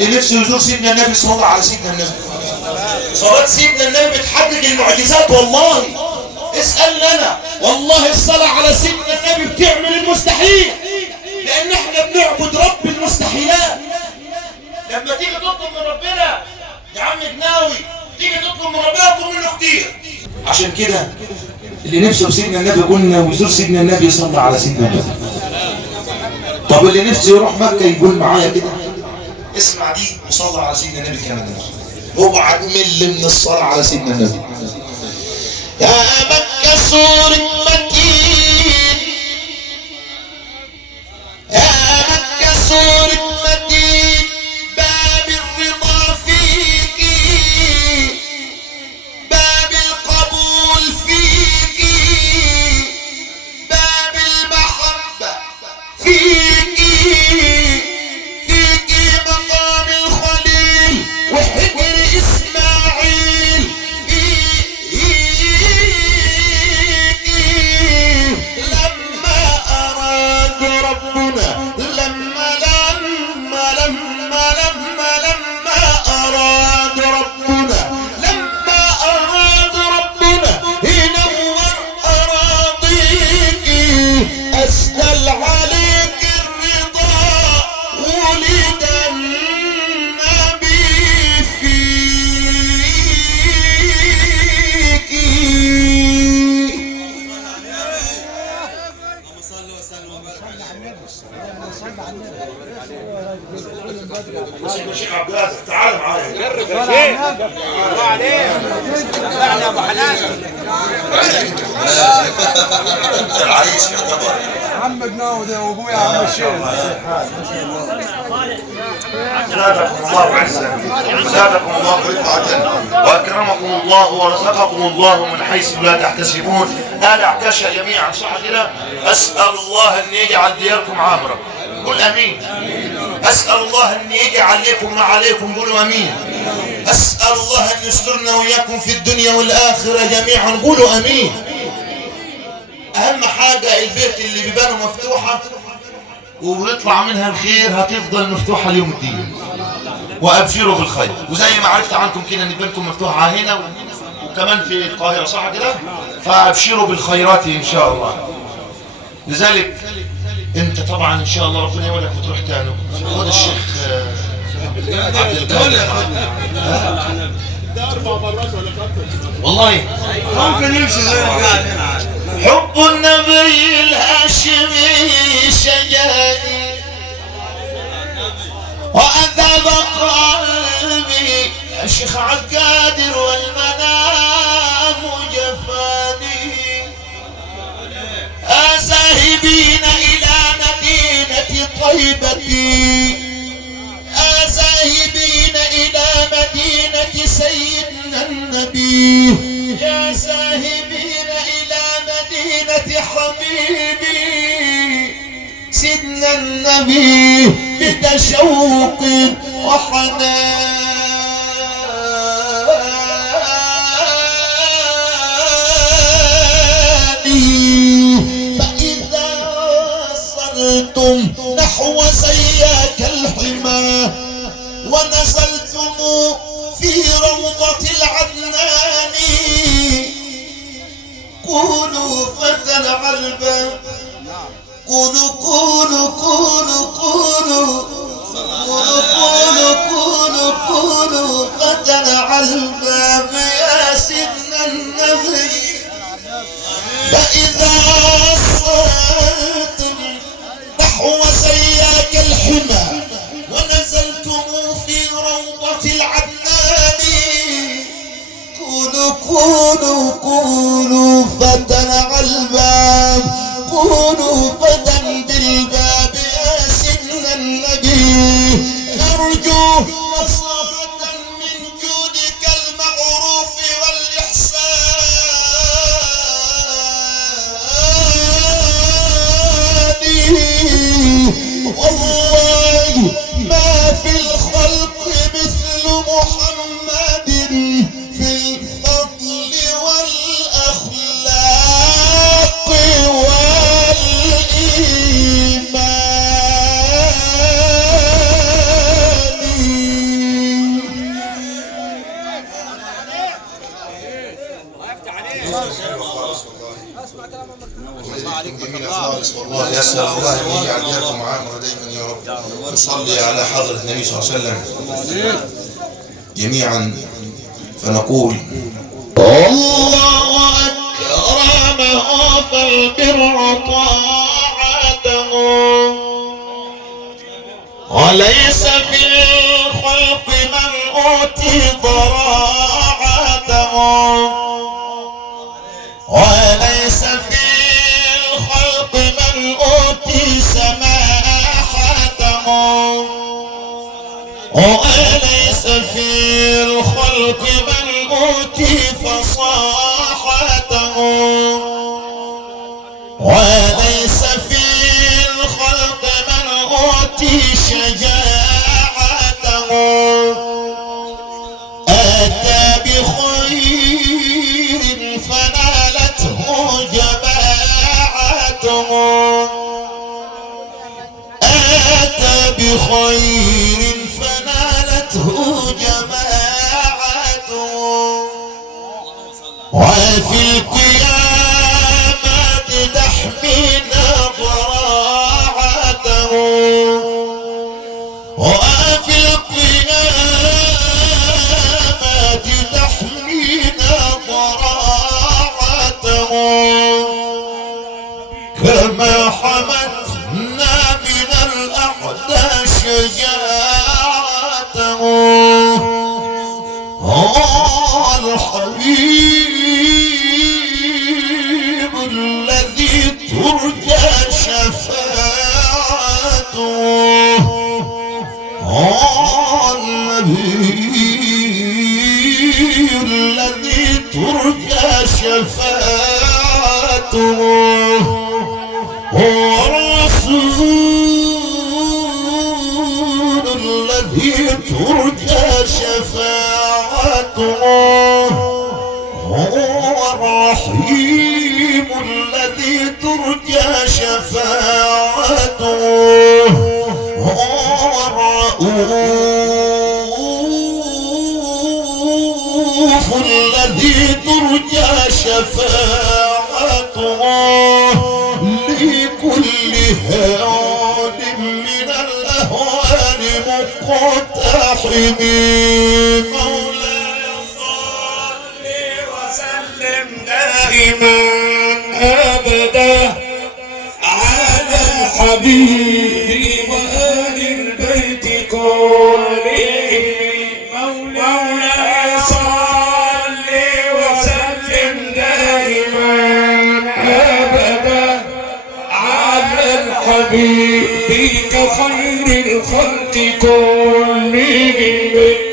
اللي نفسه يزور سيدنا النبي صلى على سيدنا النبي. صلاة سيدنا النبي بتحقق المعجزات والله. اسأل لنا والله الصلاة على سيدنا النبي بتعمل المستحيل، لأن احنا بنعبد رب المستحيلات. لما تيجي تطلب من ربنا يا عم جناوي، تيجي تطلب من ربنا تطلب منه كتير. عشان كده اللي نفسه في سيدنا النبي قلنا ويزور سيدنا النبي يصلي على سيدنا النبي. طب اللي نفسه يروح مكة يقول معايا كده، اسمع دي وصلي على سيدنا النبي كمان. اوعى تمل من الصلاة على سيدنا النبي. يا مكة سور متين، يا مكة سور متين، باب الرضا فيكي، باب القبول فيكي، باب المحبة فيكي، فيكي مقام الخليل وحجر إسماعيل، لما أراد ربنا، لما أراد ربنا، لما أراد ربنا ينور أراضيكي، أسأل عليك الرضا ولد النبي فيكي. الشيخ عبد العزيز تعال معايا. جرب يا شيخ. الله عليك. احنا يا ابو حنان. انت العيش يا طبعا. عم جناود وابويا عم الشيخ. زادكم الله عزا، زادكم الله رفعة، واكرمكم الله ورزقكم الله من حيث لا تحتسبون. آل عكاشة جميعا صح كده؟ اسال الله ان يجعل دياركم عامرة. قل امين. اسال الله ان يجعل لكم ما عليكم. قولوا امين. اسال الله ان يسترنا وإياكم في الدنيا والاخره جميعا. قولوا امين. اهم حاجه البيت اللي بيبانه مفتوحه وبيطلع منها الخير هتفضل مفتوحه ليوم الدين. وابشروا بالخير. وزي ما عرفت عنكم كده ان بينكم مفتوحه هنا وكمان في القاهره صح كده؟ فابشروا بالخيرات ان شاء الله. لذلك انت طبعا ان شاء الله ربنا يولك وتروح تاني. خد الشيخ عبد القادر. ده 4 مرات ولا 5 والله ممكن يمشي زي ما قاعد هنا. حب النبي الهاشمي شجاني وأذهب قلبي يا شيخ عالقادر والمنام جفاني. ذاهبين إلى مدينة طيبتي، ذاهبين إلى مدينة سيدنا النبي، يا ذاهبين إلى مدينة حبيبي سيدنا النبي بتشوق وحنان. نحو سياك الحمى ونزلتم في روضة العدنان، قولوا فتى على الباب، قولوا قولوا قولوا قولوا قولوا قولوا قولوا فتى على الباب يا سيدنا النبي. فإذا صرتم نحو سياك الحمى ونزلتم في روضة العدنان، قولوا قولوا قولوا فتى على الباب، قولوا فتى بالباب يا سيدنا النبي. أرجو مصافة من جودك المعروف والإحسان، والله ما في الخلق مثل محمد في الفضل والأخلاق والإيمان. يسأل الله أن يجعل إياكم معانا دائما يا رب. نصلي على حضرة النبي صلى الله عليه وسلم جميعا فنقول الله أكرمه فالبر طاعته وليس في الخلق من أوتي ضراعته وليس في الخلق من أوتي سماحته وليس في الخلق من أوتي فصاحته وليس في الخلق من أوتي شجاعته أتى بخير فنالته جماعته أتى بخير فنالته جماعته وفي القيامة تحمينا ضراعته وفي القيامة تحمينا ضراعته كما حمدنا من الأعداء شجاعته الحبيب الذي ترجى شفاعته النبي الذي ترجى شفاعته هو الرسول الذي ترجى شفاعته هو الرحيم الذي ترجى شفاعته هو الرؤوف الذي ترجى شفاعته لكل هاد من الأهوال مقتحم مولاي صل وسلم دائما أبدا على الحبيب وآل البيت كلهم مولاي صل وسلم دائما أبدا على الحبيب خير الخلق كلهم.